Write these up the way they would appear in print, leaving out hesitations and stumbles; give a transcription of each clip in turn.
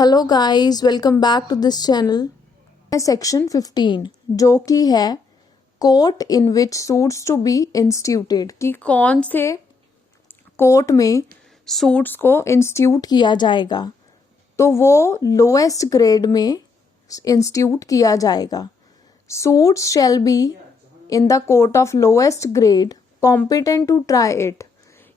Hello guys, welcome back to this channel. Section 15 जो कि है court in which suits to be instituted, कि कौन से कोर्ट में सूट्स को इंस्टीट्यूट किया जाएगा। तो वो लोएस्ट ग्रेड में इंस्टीट्यूट किया जाएगा। Suits shall be in the court of lowest grade competent to try it,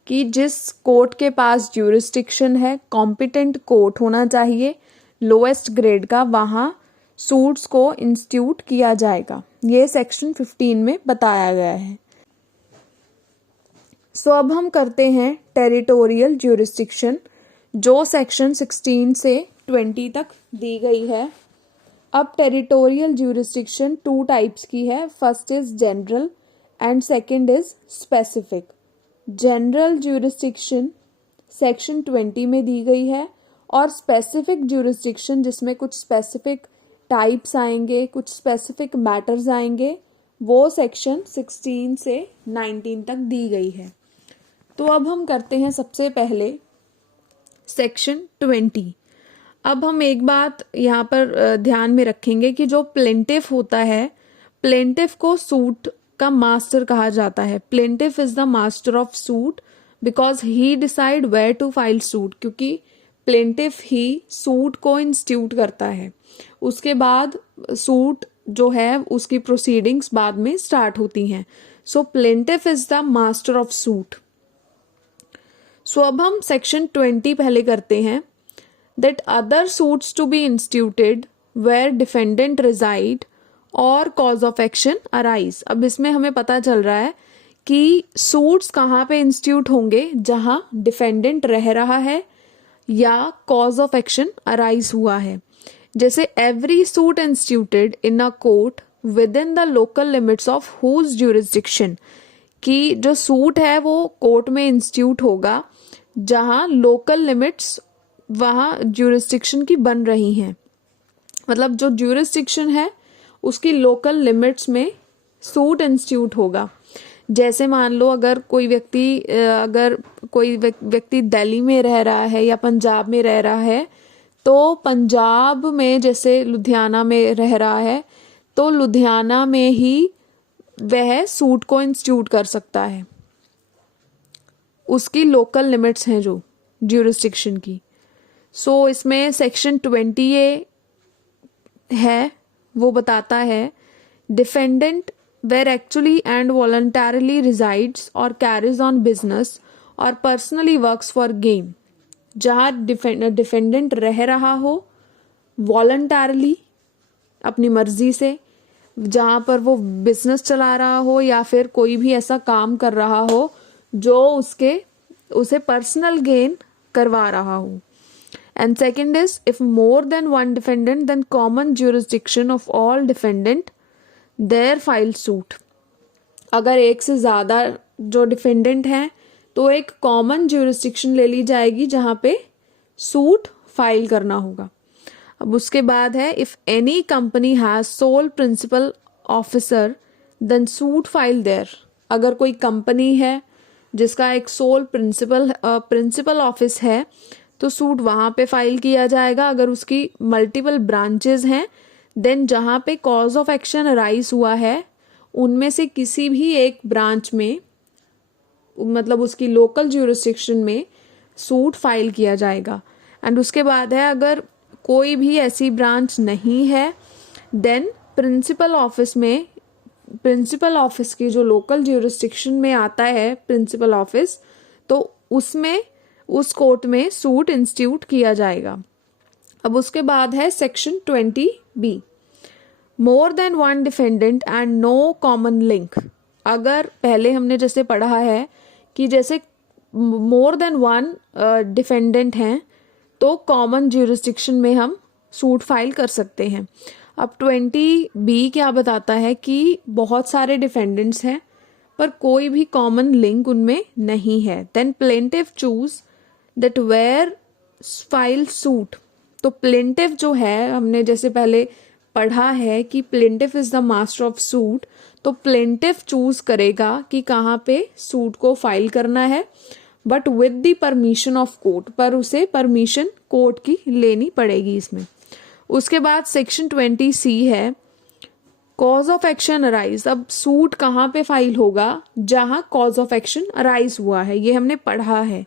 कि जिस कोर्ट के पास ज्यूरिस्डिक्शन है, कॉम्पिटेंट कोर्ट होना चाहिए लोएस्ट ग्रेड का, वहाँ सूट्स को इंस्टीट्यूट किया जाएगा। ये सेक्शन 15 में बताया गया है। सो अब हम करते हैं टेरिटोरियल ज्यूरिस्डिक्शन, जो सेक्शन 16 से 20 तक दी गई है। अब टेरिटोरियल ज्यूरिस्डिक्शन 2 टाइप्स की है। First is general and second is specific. General jurisdiction section 20 में दी गई है, और स्पेसिफिक ज्यूरिस्डिक्शन जिसमें कुछ स्पेसिफिक टाइप्स आएंगे, कुछ स्पेसिफिक मैटर्स आएंगे, वो सेक्शन 16 से 19 तक दी गई है। तो अब हम करते हैं सबसे पहले सेक्शन 20। अब हम एक बात यहाँ पर ध्यान में रखेंगे कि जो प्लेंटिफ होता है, प्लेंटिफ को सूट का मास्टर कहा जाता है। Plaintiff is the master of suit because he decide where to file suit, क्योंकि प्लेंटिफ ही सूट को इंस्टीट्यूट करता है। उसके बाद सूट जो है उसकी प्रोसीडिंग्स बाद में स्टार्ट होती हैं। So plaintiff is the master of suit. So अब हम सेक्शन 20 पहले करते हैं। That other suits to be instituted where defendant reside और कॉज ऑफ एक्शन अराइज। अब इसमें हमें पता चल रहा है कि सूट्स कहाँ पे इंस्टीट्यूट होंगे, जहां डिफेंडेंट रह रहा है या कॉज ऑफ एक्शन अराइज हुआ है। जैसे every suit instituted in a court within the local limits of whose jurisdiction, कि जो सूट है वो कोर्ट में इंस्टीट्यूट होगा जहां लोकल लिमिट्स वहां ज्यूरिस्डिक्शन की बन रही हैं। मतलब जो ज्यूरिस्डिक्शन है उसकी लोकल लिमिट्स में सूट इंस्टीट्यूट होगा। जैसे मान लो अगर कोई व्यक्ति दिल्ली में रह रहा है या पंजाब में रह रहा है, तो पंजाब में जैसे लुधियाना में रह रहा है, तो लुधियाना में ही वह सूट को इंस्टीट्यूट कर सकता है। उसकी लोकल लिमिट्स हैं जो ज्यूरिस्डिक्शन की। सो इसमें सेक्शन 20A है, वो बताता है defendant where actually and voluntarily resides और कैरीज ऑन बिजनेस और पर्सनली वर्क्स फॉर गेम। जहाँ डिफेंडेंट रह रहा हो वॉलंटरली अपनी मर्जी से, जहाँ पर वो बिजनेस चला रहा हो या फिर कोई भी ऐसा काम कर रहा हो जो उसे पर्सनल गेन करवा रहा हो। And second is, if more than one defendant, then common jurisdiction of all defendant their file suit. अगर एक से ज़्यादा जो डिफेंडेंट हैं तो एक कॉमन ज्यूरिस्डिक्शन ले ली जाएगी जहाँ पे सूट फाइल करना होगा। अब उसके बाद है, if any company has sole principal officer then suit file there. अगर कोई कंपनी है जिसका एक सोल प्रिंसिपल ऑफिस है तो सूट वहाँ पे फाइल किया जाएगा। अगर उसकी मल्टीपल ब्रांचेस हैं, देन जहाँ पे कॉज ऑफ एक्शन अराइज हुआ है उनमें से किसी भी एक ब्रांच में, मतलब उसकी लोकल ज्यूरिस्डिक्शन में सूट फाइल किया जाएगा। एंड उसके बाद है, अगर कोई भी ऐसी ब्रांच नहीं है, देन प्रिंसिपल ऑफिस की जो लोकल ज्यूरिस्डिक्शन में आता है प्रिंसिपल ऑफिस, तो उसमें उस कोर्ट में सूट इंस्टीट्यूट किया जाएगा। अब उसके बाद है section 20B, more than one defendant and no common link. अगर पहले हमने जैसे पढ़ा है कि जैसे मोर देन वन डिफेंडेंट हैं तो कॉमन ज्यूरिस्डिक्शन में हम सूट फाइल कर सकते हैं। अब 20B क्या बताता है कि बहुत सारे डिफेंडेंट्स हैं पर कोई भी कॉमन लिंक उनमें नहीं है। Then plaintiff choose that where file suit. तो प्लेंटिफ जो है, हमने जैसे पहले पढ़ा है कि plaintiff is the master of suit, तो प्लेंटिफ चूज करेगा कि कहाँ पे सूट को फाइल करना है। But with the permission of court, पर उसे परमिशन कोर्ट की लेनी पड़ेगी इसमें। उसके बाद सेक्शन 20C है कॉज ऑफ एक्शन अराइज। अब सूट कहाँ पे फाइल होगा? जहाँ कॉज ऑफ एक्शन अराइज हुआ है, ये हमने पढ़ा है।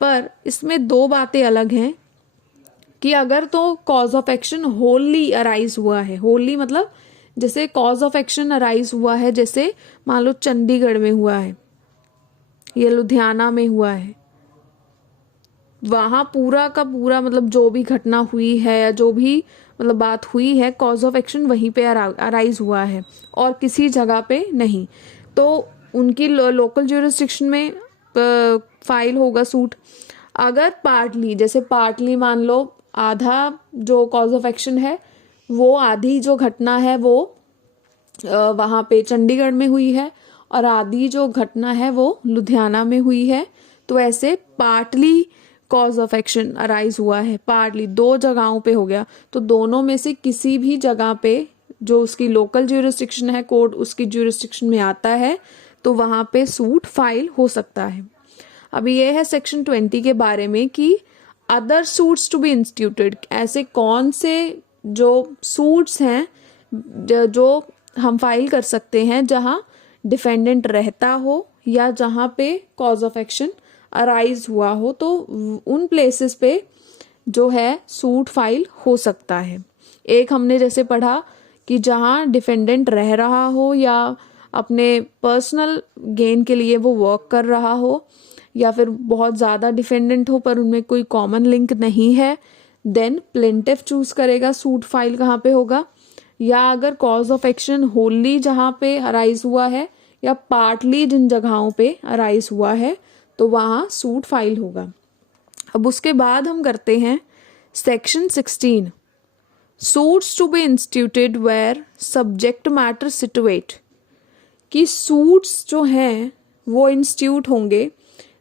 पर इसमें दो बातें अलग हैं कि अगर तो cause of action Holi arise हुआ है, होली मतलब जैसे कॉज ऑफ एक्शन अराइज हुआ है, जैसे मान लो चंडीगढ़ में हुआ है या लुधियाना में हुआ है, वहाँ पूरा का पूरा मतलब जो भी घटना हुई है या जो भी मतलब बात हुई है, कॉज ऑफ एक्शन वहीं पे अराइज हुआ है और किसी जगह पे नहीं, तो उनकी लोकल ज्यूरिसडिक्शन में फाइल होगा सूट। अगर पार्टली, जैसे पार्टली मान लो आधा जो कॉज ऑफ एक्शन है वो, आधी जो घटना है वो वहाँ पे चंडीगढ़ में हुई है और आधी जो घटना है वो लुधियाना में हुई है, तो ऐसे partly cause of action arise हुआ है, पार्टली दो जगहों पे हो गया, तो दोनों में से किसी भी जगह पे जो उसकी लोकल ज्यूरिसडिक्शन है, कोर्ट उसकी ज्यूरिसडिक्शन में आता है, तो वहाँ पे सूट फाइल हो सकता है। अभी ये है सेक्शन 20 के बारे में कि other suits to be instituted, ऐसे कौन से जो सूट्स हैं जो हम फाइल कर सकते हैं जहां डिफेंडेंट रहता हो या जहां पे कॉज ऑफ एक्शन अराइज हुआ हो, तो उन प्लेसेस पे जो है सूट फाइल हो सकता है। एक हमने जैसे पढ़ा कि जहां डिफेंडेंट रह रहा हो या अपने पर्सनल गेन के लिए वो वर्क कर रहा हो, या फिर बहुत ज़्यादा डिफेंडेंट हो पर उनमें कोई कॉमन लिंक नहीं है, देन प्लेंटिफ चूज करेगा सूट फाइल कहाँ पे होगा। या अगर कॉज ऑफ एक्शन होली जहाँ पे अराइज हुआ है या पार्टली जिन जगहों पे अराइज हुआ है, तो वहाँ सूट फाइल होगा। अब उसके बाद हम करते हैं section 16 suits to be instituted where subject matter situate, कि सूट्स जो हैं वो इंस्टीट्यूट होंगे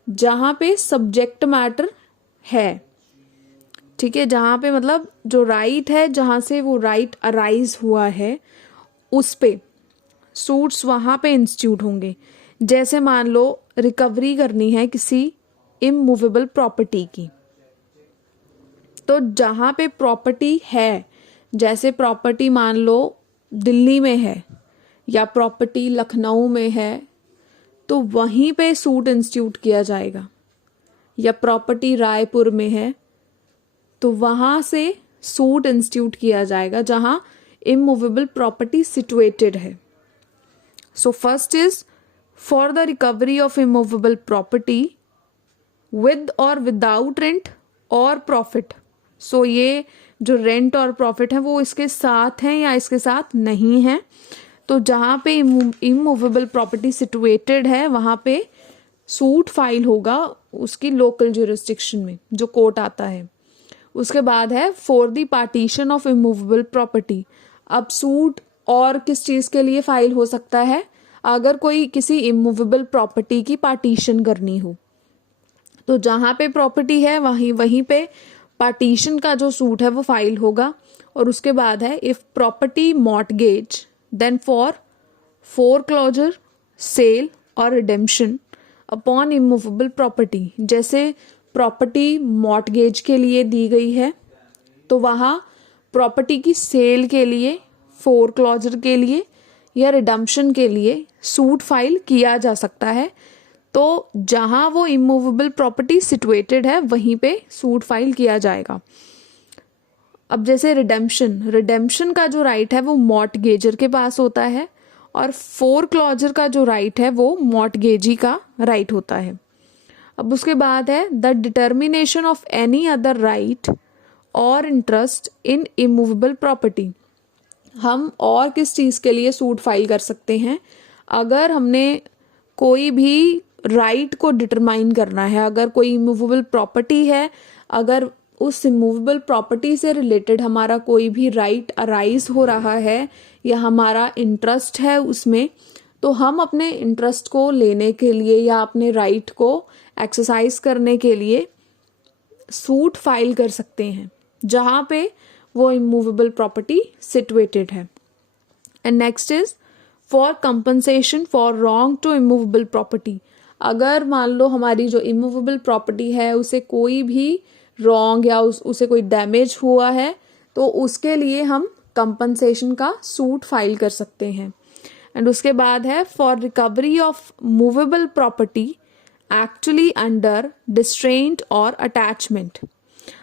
जहाँ पे सब्जेक्ट मैटर है, ठीक है, जहाँ पे मतलब जो राइट है, जहाँ से वो राइट अराइज हुआ है उस पे सूट्स वहाँ पे इंस्टीट्यूट होंगे। जैसे मान लो रिकवरी करनी है किसी इमूवेबल प्रॉपर्टी की, तो जहाँ पे प्रॉपर्टी है, जैसे प्रॉपर्टी मान लो दिल्ली में है या प्रॉपर्टी लखनऊ में है, तो वहीं पे सूट इंस्टीट्यूट किया जाएगा। या प्रॉपर्टी रायपुर में है तो वहाँ से सूट इंस्टीट्यूट किया जाएगा जहाँ इमूवेबल प्रॉपर्टी सिचुएटेड है। So first is for the recovery of immovable property with और विदाउट रेंट और प्रॉफिट। सो ये जो रेंट और प्रॉफिट है वो इसके साथ हैं या इसके साथ नहीं है, तो जहाँ पे इमूवेबल प्रॉपर्टी सिचुएटेड है वहाँ पे सूट फाइल होगा उसकी लोकल ज्यूरिसडिक्शन में जो कोर्ट आता है। उसके बाद है for the partition of immovable property. अब सूट और किस चीज़ के लिए फाइल हो सकता है? अगर कोई किसी इमूवेबल प्रॉपर्टी की पार्टीशन करनी हो, तो जहाँ पे प्रॉपर्टी है वहीं पे पार्टीशन का जो सूट है वो फाइल होगा। और उसके बाद है if property mortgage then for foreclosure, sale और रिडेम्पशन अपॉन इमूवेबल प्रॉपर्टी। जैसे प्रॉपर्टी मॉर्टगेज के लिए दी गई है तो वहाँ प्रॉपर्टी की सेल के लिए, फोरक्लोजर के लिए या रिडम्पशन के लिए सूट फाइल किया जा सकता है। तो जहाँ वो इमूवेबल प्रॉपर्टी सिचुएटेड है वहीं पे सूट फाइल किया जाएगा। अब जैसे रिडेम्पशन का जो राइट है वो मॉर्टगेजर के पास होता है और फोरक्लोजर का जो राइट है वो मॉर्टगेजी का राइट होता है। अब उसके बाद है the determination of any other right और इंटरेस्ट इन इमूवेबल प्रॉपर्टी। हम और किस चीज़ के लिए सूट फाइल कर सकते हैं? अगर हमने कोई भी राइट को डिटरमाइन करना है, अगर कोई इमूवेबल प्रॉपर्टी है, अगर उस इमूवेबल प्रॉपर्टी से रिलेटेड हमारा कोई भी राइट अराइज हो रहा है या हमारा इंटरेस्ट है उसमें, तो हम अपने इंटरेस्ट को लेने के लिए या अपने राइट को एक्सरसाइज करने के लिए सूट फाइल कर सकते हैं जहाँ पे वो इमूवेबल प्रॉपर्टी सिचुएटेड है। And next is for compensation for wrong to immovable property. अगर मान लो हमारी जो इमूवेबल प्रॉपर्टी है उसे कोई भी रॉन्ग या उसे कोई डैमेज हुआ है तो उसके लिए हम कंपनसेशन का सूट फाइल कर सकते हैं। एंड उसके बाद है for recovery of movable property actually under distraint और अटैचमेंट।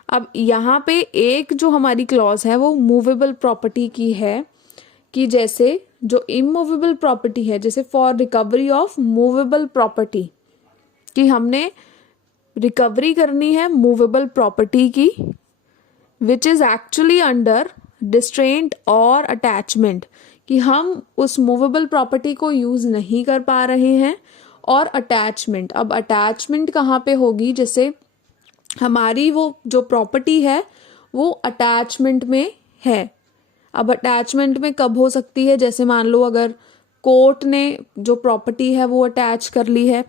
अब यहाँ पे एक जो हमारी क्लॉज है वो मूवेबल प्रॉपर्टी की है कि जैसे जो इमूवेबल प्रॉपर्टी है, जैसे for recovery of movable property, कि हमने रिकवरी करनी है मूवेबल प्रॉपर्टी की which is actually under distraint और अटैचमेंट, कि हम उस मूवेबल प्रॉपर्टी को यूज नहीं कर पा रहे हैं, और अटैचमेंट। अब अटैचमेंट कहाँ पे होगी, जैसे हमारी वो जो प्रॉपर्टी है वो अटैचमेंट में है। अब अटैचमेंट में कब हो सकती है, जैसे मान लो अगर कोर्ट ने जो प्रॉपर्टी है वो अटैच कर ली है,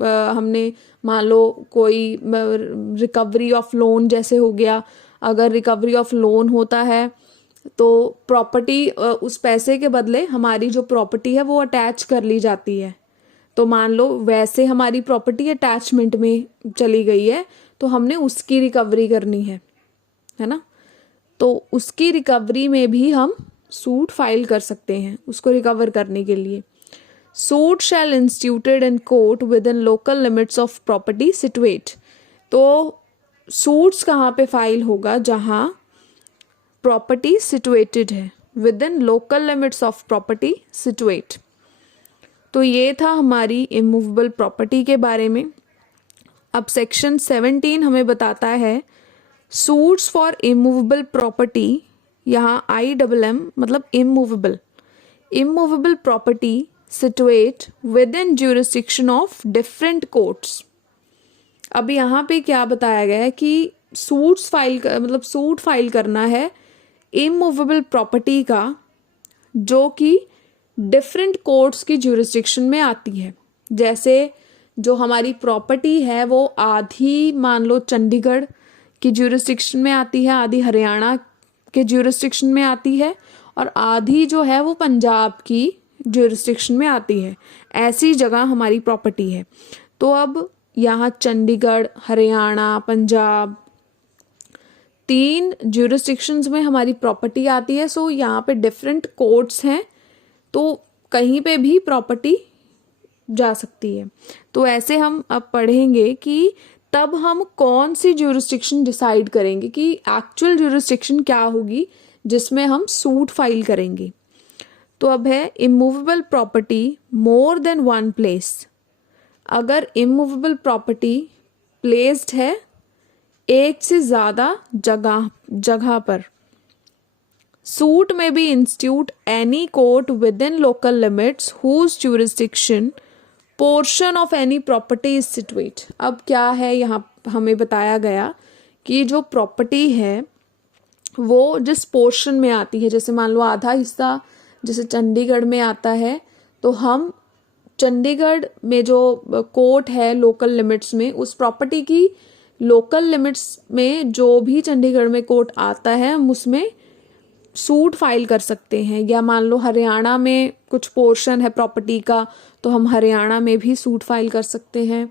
हमने मान लो कोई रिकवरी ऑफ लोन जैसे हो गया, अगर रिकवरी ऑफ लोन होता है तो प्रॉपर्टी उस पैसे के बदले हमारी जो प्रॉपर्टी है वो अटैच कर ली जाती है। तो मान लो वैसे हमारी प्रॉपर्टी अटैचमेंट में चली गई है तो हमने उसकी रिकवरी करनी है ना, तो उसकी रिकवरी में भी हम सूट फाइल कर सकते हैं उसको रिकवर करने के लिए। Suit shall instituted in court within local limits of property situate. तो सूट्स कहाँ पे फाइल होगा, जहाँ प्रॉपर्टी सिटुएटेड है, within local limits of property situate. तो ये था हमारी इमूवेबल प्रॉपर्टी के बारे में। अब सेक्शन 17 हमें बताता है सूट्स फॉर इमूवेबल प्रॉपर्टी। यहाँ IMM मतलब immovable property situate within jurisdiction of different courts. अब यहाँ पे क्या बताया गया है कि सूट फाइल करना है इमूवेबल प्रॉपर्टी का जो कि डिफरेंट कोर्ट्स की ज्यूरिसडिक्शन में आती है। जैसे जो हमारी प्रॉपर्टी है वो आधी मान लो चंडीगढ़ की ज्यूरिसडिक्शन में आती है, आधी हरियाणा के ज्यूरिसडिक्शन में आती है, और आधी जो है वो पंजाब की ज्यूरिसडिक्शन में आती है। ऐसी जगह हमारी प्रॉपर्टी है। तो अब यहाँ चंडीगढ़, हरियाणा, पंजाब 3 ज्यूरिसडिक्शंस में हमारी प्रॉपर्टी आती है। सो यहाँ पे डिफरेंट कोर्ट्स हैं तो कहीं पे भी प्रॉपर्टी जा सकती है। तो ऐसे हम अब पढ़ेंगे कि तब हम कौन सी ज्यूरिसडिक्शन डिसाइड करेंगे कि एक्चुअल ज्यूरिसडिक्शन क्या होगी जिसमें हम सूट फाइल करेंगे। तो अब है immovable property more than one place. अगर इमूवेबल प्रॉपर्टी प्लेस्ड है एक से ज्यादा जगह पर, सूट में be institute any court within local limits whose jurisdiction portion of any property is situate. अब क्या है, यहाँ हमें बताया गया कि जो प्रॉपर्टी है वो जिस पोर्शन में आती है, जैसे मान लो आधा हिस्सा जैसे चंडीगढ़ में आता है, तो हम चंडीगढ़ में जो कोर्ट है लोकल लिमिट्स में, उस प्रॉपर्टी की लोकल लिमिट्स में जो भी चंडीगढ़ में कोर्ट आता है हम उसमें सूट फाइल कर सकते हैं। या मान लो हरियाणा में कुछ पोर्शन है प्रॉपर्टी का तो हम हरियाणा में भी सूट फाइल कर सकते हैं।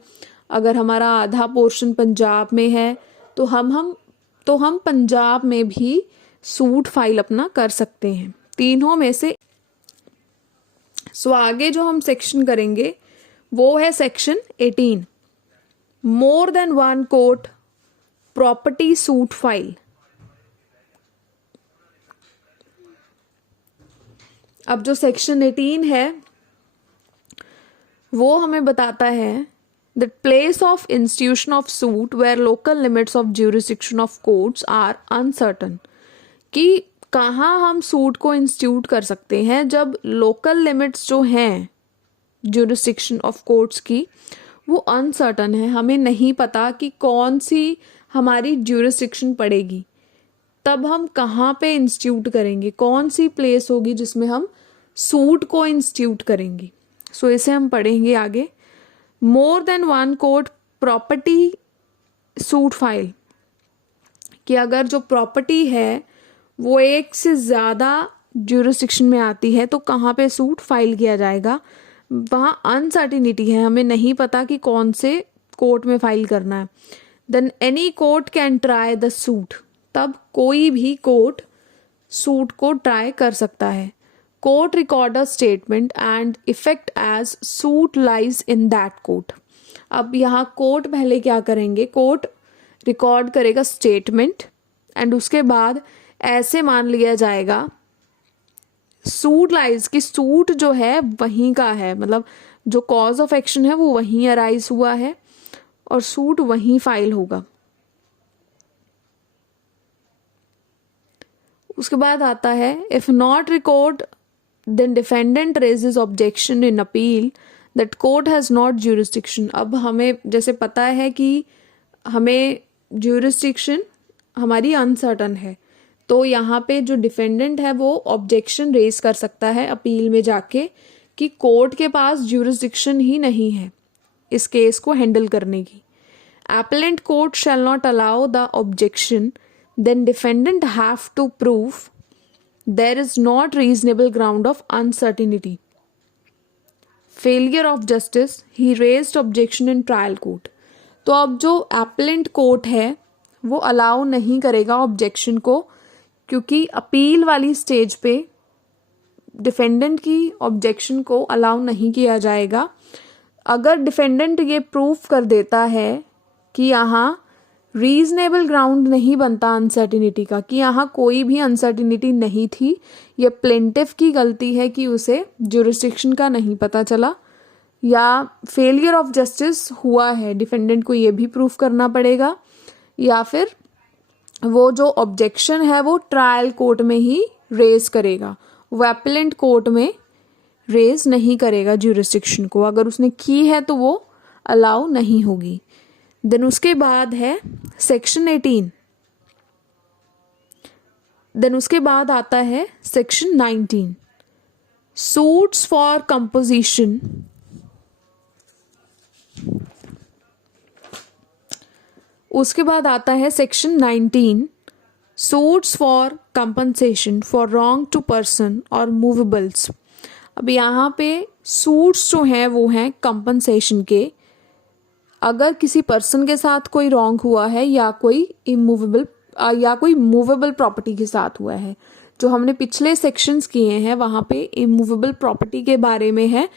अगर हमारा आधा पोर्शन पंजाब में है तो हम पंजाब में भी सूट फाइल अपना कर सकते हैं, तीनों में से। सो आगे जो हम सेक्शन करेंगे वो है section 18, more than one court property suit file. अब जो सेक्शन 18 है वो हमें बताता है the place of institution of suit where local limits of jurisdiction of courts are uncertain, कि कहाँ हम सूट को इंस्टीट्यूट कर सकते हैं जब लोकल लिमिट्स जो हैं ज्यूरिसडिक्शन ऑफ कोर्ट्स की वो अनसर्टन है, हमें नहीं पता कि कौन सी हमारी ज्यूरिसडिक्शन पड़ेगी। तब हम कहाँ पे इंस्टीट्यूट करेंगे, कौन सी प्लेस होगी जिसमें हम सूट को इंस्टीट्यूट करेंगे। सो इसे हम पढ़ेंगे आगे। मोर than one court property suit file, कि अगर जो प्रॉपर्टी है वो एक से ज़्यादा ज्यूरिसडिक्शन में आती है तो कहाँ पे सूट फाइल किया जाएगा। वहाँ अनसर्टिनिटी है, हमें नहीं पता कि कौन से कोर्ट में फाइल करना है। Then any court can try the suit, तब कोई भी कोर्ट सूट को ट्राई कर सकता है। Court record a statement and effect as suit lies in that court. अब यहाँ कोर्ट पहले क्या करेंगे, कोर्ट रिकॉर्ड करेगा स्टेटमेंट एंड उसके बाद ऐसे मान लिया जाएगा सूट लाइज की सूट जो है वहीं का है, मतलब जो कॉज ऑफ एक्शन है वो वहीं अराइज हुआ है और सूट वहीं फाइल होगा। उसके बाद आता है if not record then defendant raises objection in appeal that court has not jurisdiction. अब हमें जैसे पता है कि हमें ज्यूरिसडिक्शन हमारी अनसर्टन है, तो यहाँ पे जो डिफेंडेंट है वो ऑब्जेक्शन रेज कर सकता है अपील में जाके कि कोर्ट के पास ज्यूरिसडिक्शन ही नहीं है इस केस को हैंडल करने की। Appellant court shall not allow the objection, then defendant have to prove there is not reasonable ground of uncertainty. Failure of justice, he raised objection in trial court. तो अब जो appellant court है वो allow नहीं करेगा objection को, क्योंकि appeal वाली स्टेज पे डिफेंडेंट की ऑब्जेक्शन को अलाउ नहीं किया जाएगा। अगर डिफेंडेंट ये प्रूफ कर देता है कि यहाँ रीजनेबल ग्राउंड नहीं बनता अनसर्टिनिटी का, कि यहाँ कोई भी अनसर्टिनिटी नहीं थी, ये प्लेंटिफ की गलती है कि उसे ज्यूरिसडिक्शन का नहीं पता चला, या फेलियर ऑफ जस्टिस हुआ है, डिफेंडेंट को ये भी प्रूफ करना पड़ेगा, या फिर वो जो ऑब्जेक्शन है वो ट्रायल कोर्ट में ही रेज करेगा, वो अपीलेंट कोर्ट में रेज नहीं करेगा ज्यूरिसडिक्शन को। अगर उसने की है तो वो अलाउ नहीं होगी। देन उसके बाद है सेक्शन 18। देन उसके बाद आता है सेक्शन 19 सूट्स फॉर कंपोजिशन। उसके बाद आता है section 19 suits for compensation for wrong to person और मूवेबल्स। अब यहाँ पे सूट्स जो हैं वो हैं कंपनसेशन के। अगर किसी पर्सन के साथ कोई रॉन्ग हुआ है या कोई इमूवेबल या कोई मूवेबल प्रॉपर्टी के साथ हुआ है, जो हमने पिछले सेक्शंस किए हैं वहाँ पे इमूवेबल प्रॉपर्टी के बारे में है,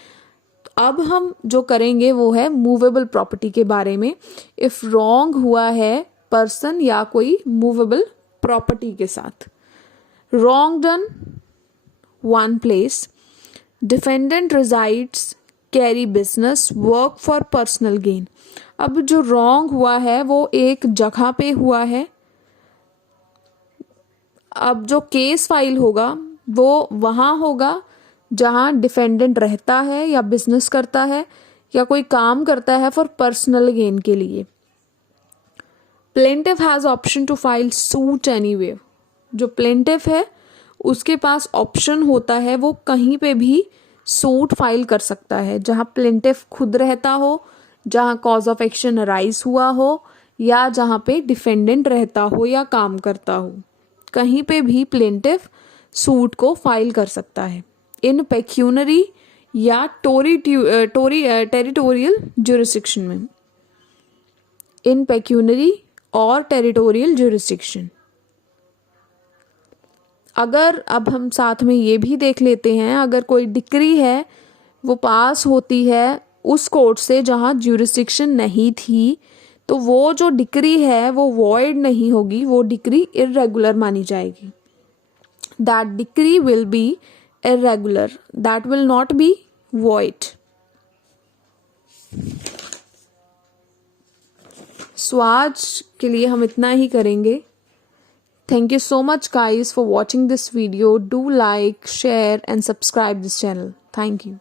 अब हम जो करेंगे वो है मूवेबल प्रॉपर्टी के बारे में। इफ रॉन्ग हुआ है पर्सन या कोई मूवेबल प्रॉपर्टी के साथ, wrong done one place, defendant resides, carry business, work for personal gain. अब जो रॉन्ग हुआ है वो एक जगह पे हुआ है। अब जो केस फाइल होगा वो वहाँ होगा जहाँ डिफेंडेंट रहता है या बिजनेस करता है या कोई काम करता है फॉर पर्सनल गेन के लिए। Plaintiff has option to file suit anywhere. जो प्लेंटिफ है उसके पास ऑप्शन होता है वो कहीं पे भी सूट फाइल कर सकता है, जहाँ प्लेंटिफ खुद रहता हो, जहाँ कॉज ऑफ एक्शन अराइज हुआ हो, या जहाँ पे डिफेंडेंट रहता हो या काम करता हो, कहीं पे भी प्लेंटिफ सूट को फाइल कर सकता है इन पेक्यूनरी या टेरिटोरियल ज्यूरिसडिक्शन में, इन पेक्यूनरी और टेरिटोरियल ज्यूरिसडिक्शन। अगर अब हम साथ में ये भी देख लेते हैं, अगर कोई डिक्री है वो पास होती है उस कोर्ट से जहाँ ज्यूरिसडिक्शन नहीं थी, तो वो जो डिक्री है वो वॉइड नहीं होगी, वो डिक्री इर्रेगुलर मानी जाएगी। That decree will be irregular, that will not be void. So आज के लिए हम इतना ही करेंगे। Thank you so much guys for watching this video. Do like, share and subscribe this channel. Thank you.